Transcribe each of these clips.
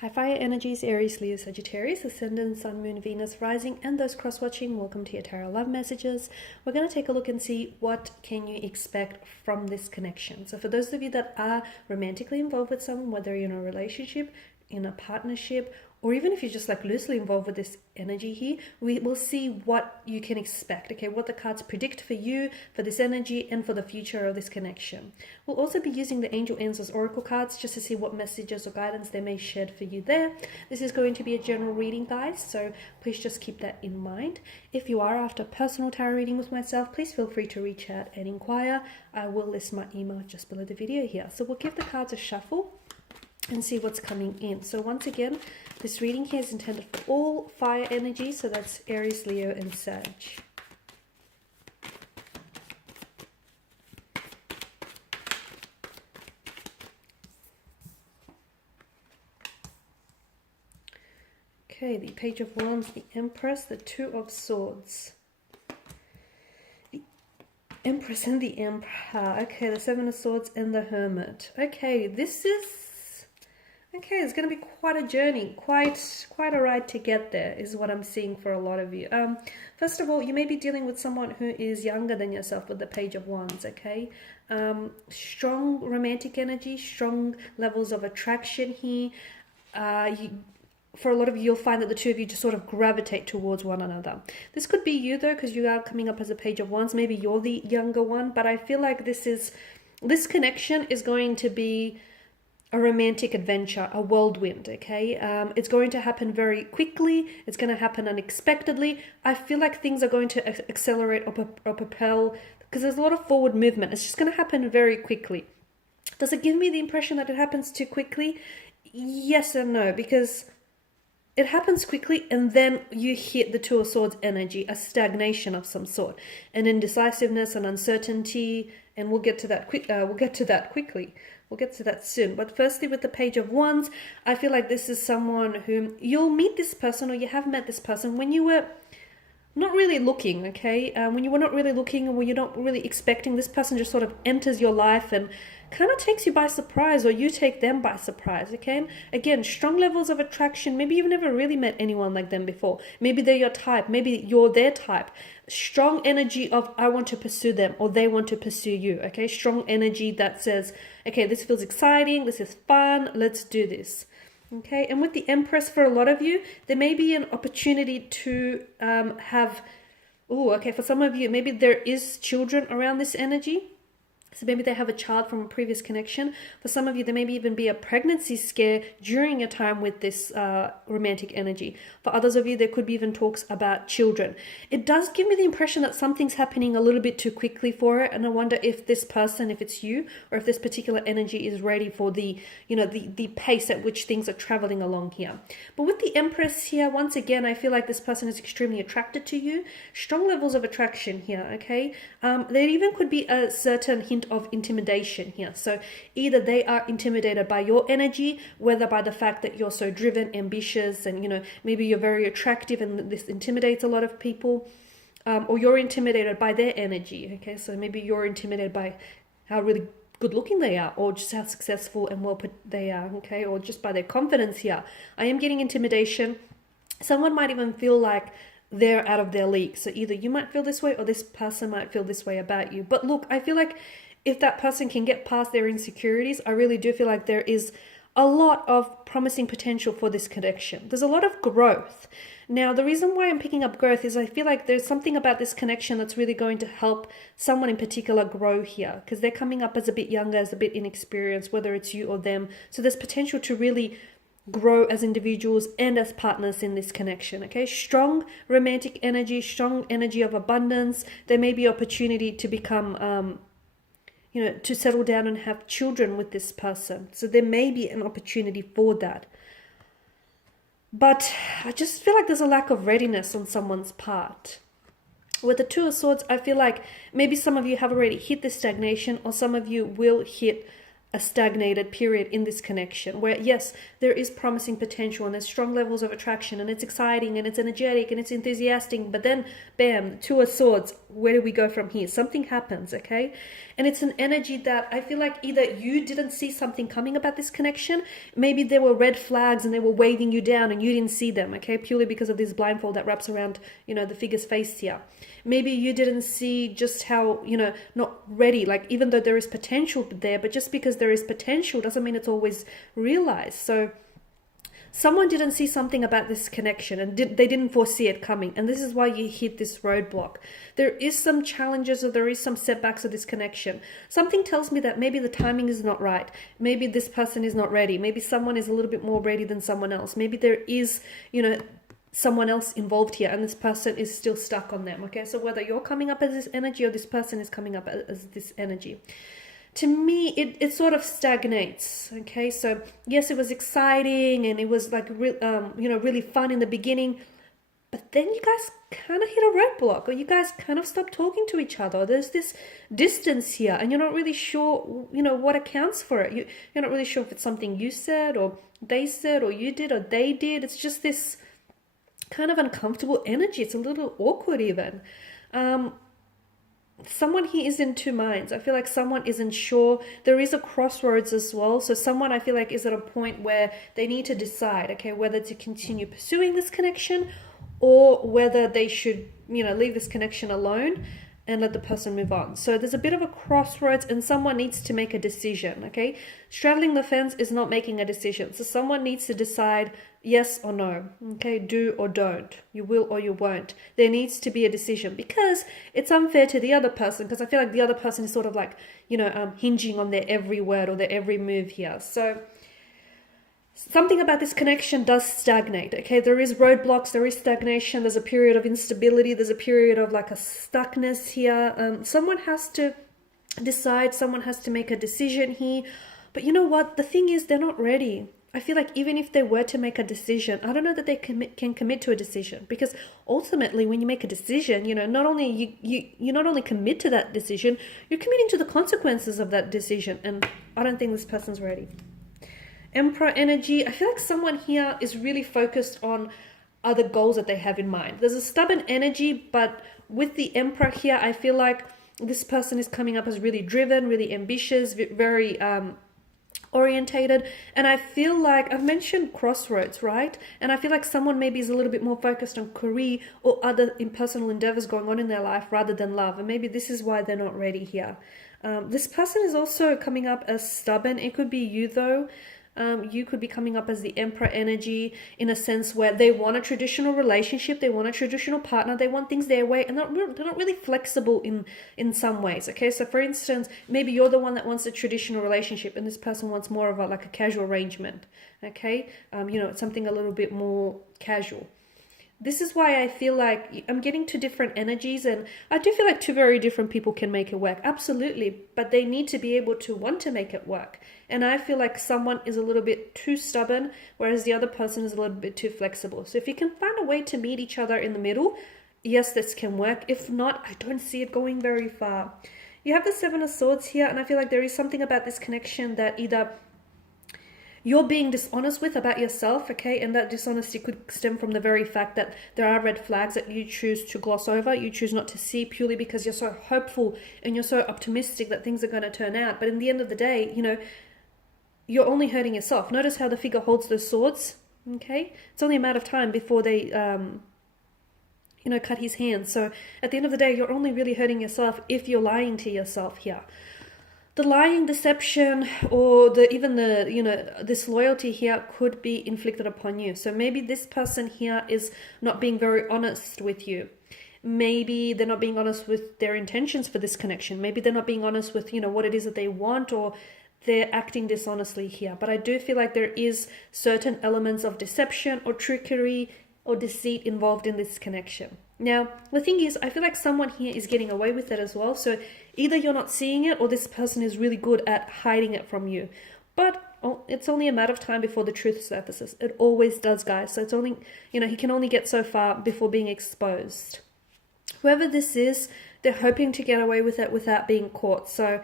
Hi fire energies, Aries, Leo, Sagittarius, Ascendant, Sun, Moon, Venus, Rising, and those cross-watching. Welcome to your Tarot Love Messages. We're going to take a look and see what can you expect from this connection. So for those of you that are romantically involved with someone, whether you're in a relationship, in a partnership, or even if you're just like loosely involved with this energy here, we will see what you can expect, okay, what the cards predict for you, for this energy, and for the future of this connection. We'll also be using the Angel Answers Oracle cards just to see what messages or guidance they may shed for you there. This is going to be a general reading, guys, so please just keep that in mind. If you are after personal tarot reading with myself, please feel free to reach out and inquire. I will list my email just below the video here. So we'll give the cards a shuffle and see what's coming in. So once again, this reading here is intended for all fire energy, so that's Aries, Leo, and Sag. Okay, the Page of Wands, the Empress, the Two of Swords, the Empress and the Emperor. Okay, the Seven of Swords and the Hermit. Okay, this is it's going to be quite a journey, quite a ride to get there is what I'm seeing for a lot of you. First of all, you may be dealing with someone who is younger than yourself with the Page of Wands, okay? Strong romantic energy, strong levels of attraction here. For a lot of you, you'll find that the two of you just sort of gravitate towards one another. This could be you though, because you are coming up as a Page of Wands. Maybe you're the younger one, but I feel like this connection is going to be a romantic adventure, a whirlwind, okay? It's going to happen very quickly. It's going to happen unexpectedly. I feel like things are going to accelerate or propel because there's a lot of forward movement. It's just going to happen very quickly. Does it give me the impression that it happens too quickly? Yes and no, because it happens quickly and then you hit the Two of Swords energy, a stagnation of some sort, an indecisiveness, an uncertainty, and we'll get to that quickly. We'll get to that soon. But firstly, with the Page of Wands, I feel like this is someone whom you'll meet this person, or you have met this person when you were not really looking, okay? When you were not really looking, and when you're not really expecting, this person just sort of enters your life and kind of takes you by surprise, or you take them by surprise, okay? Again, strong levels of attraction. Maybe you've never really met anyone like them before. Maybe they're your type. Maybe you're their type. Strong energy of I want to pursue them, or they want to pursue you, okay? Strong energy that says, okay, this feels exciting, this is fun, let's do this. Okay, and with the Empress, for a lot of you, there may be an opportunity to for some of you, maybe there is children around this energy. So maybe they have a child from a previous connection. For some of you, there may even be a pregnancy scare during a time with this romantic energy. For others of you, there could be even talks about children. It does give me the impression that something's happening a little bit too quickly for it. And I wonder if this person, if it's you, or if this particular energy is ready for the pace at which things are traveling along here. But with the Empress here, once again, I feel like this person is extremely attracted to you. Strong levels of attraction here, okay? There even could be a certain hint of intimidation here. So either they are intimidated by your energy, whether by the fact that you're so driven, ambitious, and maybe you're very attractive and this intimidates a lot of people, or you're intimidated by their energy, okay? So maybe you're intimidated by how really good looking they are, or just how successful and well put they are, okay? Or just by their confidence here. I am getting intimidation. Someone might even feel like they're out of their league. So either you might feel this way, or this person might feel this way about you. But look, I feel like if that person can get past their insecurities, I really do feel like there is a lot of promising potential for this connection. There's a lot of growth. Now, the reason why I'm picking up growth is I feel like there's something about this connection that's really going to help someone in particular grow here, because they're coming up as a bit younger, as a bit inexperienced, whether it's you or them. So there's potential to really grow as individuals and as partners in this connection, okay? Strong romantic energy, strong energy of abundance. There may be opportunity to become to settle down and have children with this person. So there may be an opportunity for that. But I just feel like there's a lack of readiness on someone's part. With the Two of Swords, I feel like maybe some of you have already hit this stagnation, or some of you will hit a stagnated period in this connection where, yes, there is promising potential and there's strong levels of attraction and it's exciting and it's energetic and it's enthusiastic, but then bam, Two of Swords, where do we go from here? Something happens, okay? And it's an energy that I feel like either you didn't see something coming about this connection, maybe there were red flags and they were waving you down and you didn't see them, okay? Purely because of this blindfold that wraps around, the figure's face here. Maybe you didn't see just how, not ready, like even though there is potential there, but just because there is potential doesn't mean it's always realized. So someone didn't see something about this connection and they didn't foresee it coming. And this is why you hit this roadblock. There is some challenges or there is some setbacks of this connection. Something tells me that maybe the timing is not right. Maybe this person is not ready. Maybe someone is a little bit more ready than someone else. Maybe there is, someone else involved here and this person is still stuck on them, okay? So whether you're coming up as this energy or this person is coming up as this energy, to me it sort of stagnates, okay? So yes, it was exciting and it was like really fun in the beginning, but then you guys kind of hit a roadblock, or you guys kind of stop talking to each other. There's this distance here and you're not really sure what accounts for it. You're not really sure if it's something you said or they said or you did or they did. It's just this kind of uncomfortable energy. It's a little awkward even. Someone here is in two minds. I feel like someone isn't sure. There is a crossroads as well. So someone, I feel like, is at a point where they need to decide, okay, whether to continue pursuing this connection or whether they should, leave this connection alone and let the person move on. So there's a bit of a crossroads and someone needs to make a decision, okay? Straddling the fence is not making a decision. So someone needs to decide yes or no, okay? Do or don't. You will or you won't. There needs to be a decision because it's unfair to the other person, because I feel like the other person is sort of like, hinging on their every word or their every move here. So something about this connection does stagnate, okay? There is roadblocks, there is stagnation, there's a period of instability, there's a period of like a stuckness here. Someone has to decide, someone has to make a decision here. But you know what? The thing is, they're not ready. I feel like even if they were to make a decision, I don't know that they can commit to a decision, because ultimately when you make a decision, not only you not only commit to that decision, you're committing to the consequences of that decision. And I don't think this person's ready. Emperor energy, I feel like someone here is really focused on other goals that they have in mind. There's a stubborn energy, but with the Emperor here, I feel like this person is coming up as really driven, really ambitious, very orientated. And I feel like I've mentioned crossroads, right? And I feel like someone maybe is a little bit more focused on career or other impersonal endeavors going on in their life rather than love. And maybe this is why they're not ready here. This person is also coming up as stubborn. It could be you though. You could be coming up as the Emperor energy in a sense where they want a traditional relationship, they want a traditional partner, they want things their way, and they're not really flexible in some ways, okay? So for instance, maybe you're the one that wants a traditional relationship and this person wants more of a casual arrangement, okay? Something a little bit more casual. This is why I feel like I'm getting two different energies, and I do feel like two very different people can make it work. Absolutely. But they need to be able to want to make it work. And I feel like someone is a little bit too stubborn, whereas the other person is a little bit too flexible. So if you can find a way to meet each other in the middle, yes, this can work. If not, I don't see it going very far. You have the Seven of Swords here, and I feel like there is something about this connection that either you're being dishonest with about yourself, okay? And that dishonesty could stem from the very fact that there are red flags that you choose to gloss over, you choose not to see, purely because you're so hopeful and you're so optimistic that things are going to turn out. But in the end of the day, you're only hurting yourself. Notice how the figure holds those swords, okay? It's only a matter of time before they, cut his hands. So at the end of the day, you're only really hurting yourself if you're lying to yourself here. The lying, deception, or disloyalty here could be inflicted upon you. So maybe this person here is not being very honest with you. Maybe they're not being honest with their intentions for this connection. Maybe they're not being honest with, what it is that they want, or they're acting dishonestly here. But I do feel like there is certain elements of deception or trickery or deceit involved in this connection. Now, the thing is, I feel like someone here is getting away with it as well. So either you're not seeing it or this person is really good at hiding it from you. But it's only a matter of time before the truth surfaces. It always does, guys. So it's only, he can only get so far before being exposed. Whoever this is, they're hoping to get away with it without being caught. So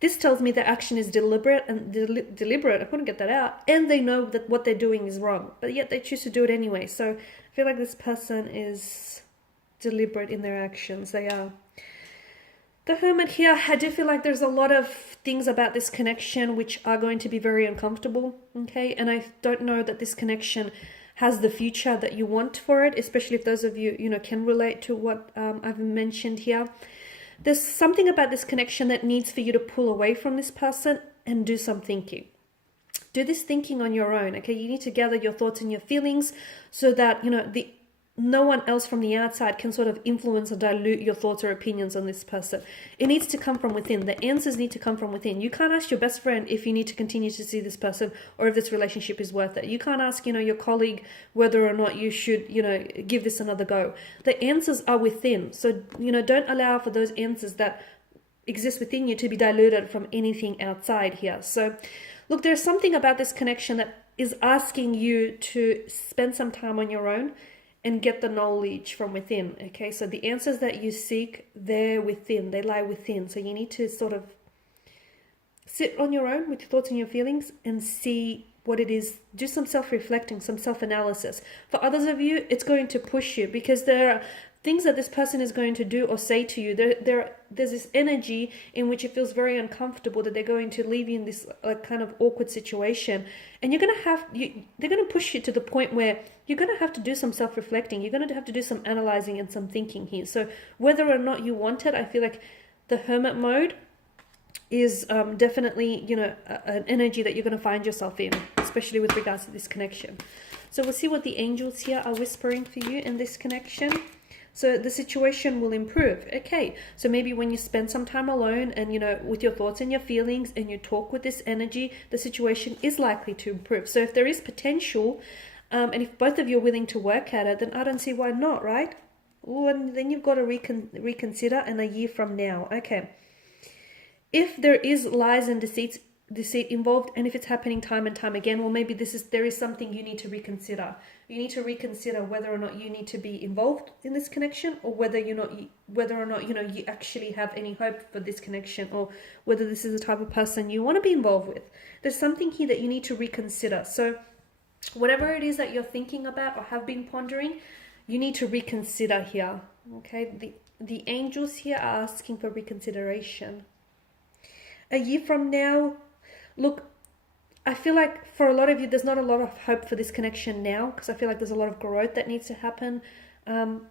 this tells me the action is deliberate and deliberate. I couldn't get that out. And they know that what they're doing is wrong, but yet they choose to do it anyway. So I feel like this person is deliberate in their actions. They are. The Hermit here, I do feel like there's a lot of things about this connection which are going to be very uncomfortable, okay? And I don't know that this connection has the future that you want for it, especially if those of you, can relate to what I've mentioned here. There's something about this connection that needs for you to pull away from this person and do some thinking. Do this thinking on your own, okay? You need to gather your thoughts and your feelings so that, no one else from the outside can sort of influence or dilute your thoughts or opinions on this person. It needs to come from within. The answers need to come from within. You can't ask your best friend if you need to continue to see this person or if this relationship is worth it. You can't ask, your colleague whether or not you should, give this another go. The answers are within. So, don't allow for those answers that exist within you to be diluted from anything outside here. So, look, there's something about this connection that is asking you to spend some time on your own and get the knowledge from within, okay? So the answers that you seek, they're within, they lie within. So you need to sort of sit on your own with your thoughts and your feelings and see what it is. Do some self-reflecting, some self-analysis. For others of you, it's going to push you because there are things that this person is going to do or say to you. There's this energy in which it feels very uncomfortable that they're going to leave you in this kind of awkward situation. And they're going to push you to the point where you're going to have to do some self-reflecting. You're going to have to do some analyzing and some thinking here. So whether or not you want it, I feel like the Hermit mode is definitely, an energy that you're going to find yourself in, especially with regards to this connection. So we'll see what the angels here are whispering for you in this connection. So the situation will improve. Okay, so maybe when you spend some time alone and, with your thoughts and your feelings and you talk with this energy, the situation is likely to improve. So if there is potential, and if both of you are willing to work at it, then I don't see why not, right? Ooh, and then you've got to reconsider in a year from now. Okay. If there is lies and deceit involved, and if it's happening time and time again, well, maybe there is something you need to reconsider. You need to reconsider whether or not you need to be involved in this connection, or whether or not you actually have any hope for this connection, or whether this is the type of person you want to be involved with. There's something here that you need to reconsider. So whatever it is that you're thinking about or have been pondering, you need to reconsider here. Okay, the angels here are asking for reconsideration. A year from now, look, I feel like for a lot of you, there's not a lot of hope for this connection now, because I feel like there's a lot of growth that needs to happen. And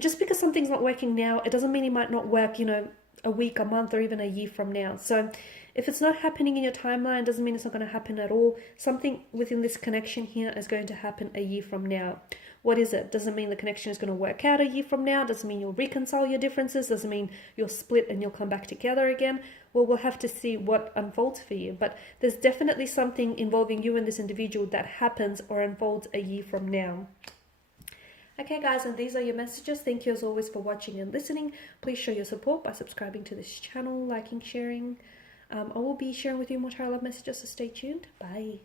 just because something's not working now, it doesn't mean it might not work, a week, a month, or even a year from now. So if it's not happening in your timeline, doesn't mean it's not going to happen at all. Something within this connection here is going to happen a year from now. What is it? Doesn't mean the connection is going to work out a year from now. Doesn't mean you'll reconcile your differences. Doesn't mean you'll split and you'll come back together again. Well, we'll have to see what unfolds for you. But there's definitely something involving you and this individual that happens or unfolds a year from now. Okay, guys, and these are your messages. Thank you as always for watching and listening. Please show your support by subscribing to this channel, liking, sharing. I will be sharing with you more tarot love messages, so stay tuned. Bye.